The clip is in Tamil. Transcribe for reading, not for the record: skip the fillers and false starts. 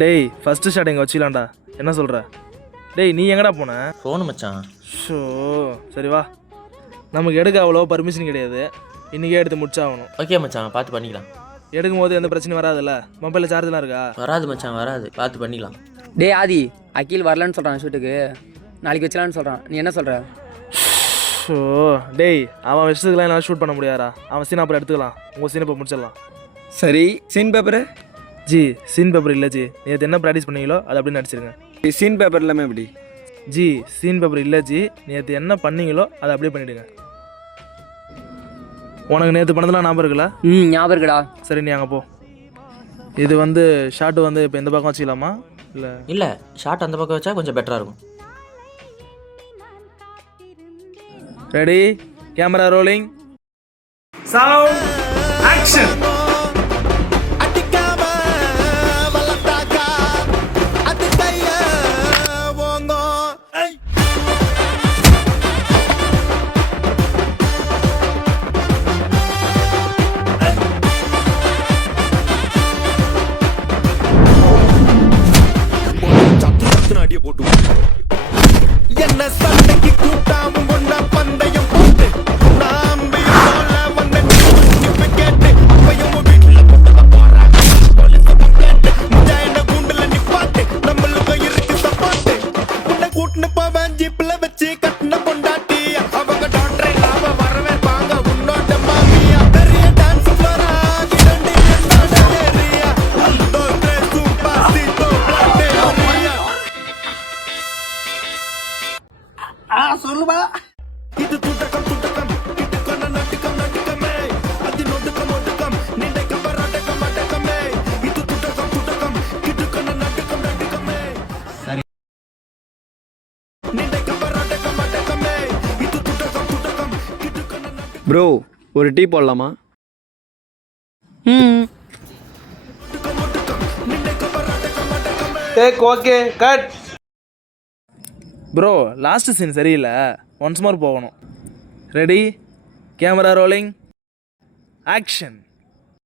டேய் ஃபர்ஸ்ட் ஸ்டார்டிங் வச்சிக்கலாம்டா. என்ன சொல்ற? டேய் நீ எங்கடா போன? ஃபோனு மச்சான். ஷோ சரி வா. நமக்கு எடுக்க அவ்வளோ பர்மிஷன் கிடையாது. இன்றைக்கே எடுத்து முடிச்சாகணும். ஓகே மச்சான், பார்த்து பண்ணிக்கலாம். எடுக்கும் போது எந்த பிரச்சனையும் வராதுல்ல? மொபைலில் சார்ஜெலாம் இருக்கா? வராது மச்சான், வராது. பார்த்து பண்ணிக்கலாம். டே ஆதி, அகில் வரலன்னு சொல்கிறான் ஷூட்டுக்கு. நாளைக்கு வச்சலான்னு சொல்கிறான். நீ என்ன சொல்கிற? ஷோ டேய் அவன் விஷயத்துக்குலாம் என்னால் ஷூட் பண்ண முடியாதா? அவன் சீன் அப்புறம் எடுத்துக்கலாம். உங்கள் சீனை இப்போ முடிச்சிடலாம். சரி, scene paper? Ji scene paper இல்லை ஜி. நேற்று என்ன ப்ராக்டிஸ் பண்ணீங்களோ அதை அப்படியே நடிச்சிருங்க. சீன் பேப்பர் எல்லாமே எப்படி? ஜி சீன் பேப்பர் இல்லை ஜி. நேற்று என்ன பண்ணீங்களோ அதை அப்படியே பண்ணிவிடுங்க. உனக்கு நேற்று பண்ணதெல்லாம் ஞாபகம் இருக்குல்ல? ஞாபகம் இருக்குடா. சரி நீ அங்கே போ. இது வந்து ஷார்ட் வந்து இப்போ எந்த பக்கம் வச்சுக்கலாமா இல்லை ஷார்ட் அந்த பக்கம் வச்சா கொஞ்சம் பெட்டராக இருக்கும். Ready, camera rolling, sound action. என்ன சண்டைக்கு கூட்டாமும் ஒன்ன பந்தயம் போட்டு நாம்பி போல வந்த கேட்டு அப்பையும் வீட்டுல போறாங்க கூண்டுல நிப்பாட்டு நம்மளுக்கு இருக்கு சப்பாட்டு உன்னை கூட்டின போவேன் ஜீப்ல வச்சு கட்டின பொண்டாட்டி அவங்க டாக்டர் அவ வரவேற்பாங்க உன்னோட மாமியா பெரிய டான்ஸ் ஃப்ளோரா இரண்டு என்னோட ஏரியா அல்டோ சூப்பர் சீட்டோ பிளாட்டேரியா. சொல்லுவா இது துட்டகம் துட்டகம் கிட்டுக்கொண்ட நட்டுக்கம் நட்டுக்கமே அது நொட்டுக்கம் ஒட்டுக்கம் நின்றை கம்பராட்டக்கம் மட்டக்கமே இது துட்டகம் துட்டகம் கிட்டுக்கொண்ட நட்டுக்கம் நட்டுக்கமே நின்றை கம்பராட்டக்கம் மட்டக்கமே இது துட்டகம் துட்டகம் கிட்டுக்கொண்ட நட்டுக்கம் ப்ரோ ஒரு டீ போடலாமா? ஒட்டுக்கம் நின்றை கம்பராட்டக்கம் மட்டக்கமே. Take okay cut. Bro last scene சரியில்லை. ஒன்ஸ் மோர் போகணும். Ready, camera rolling, action.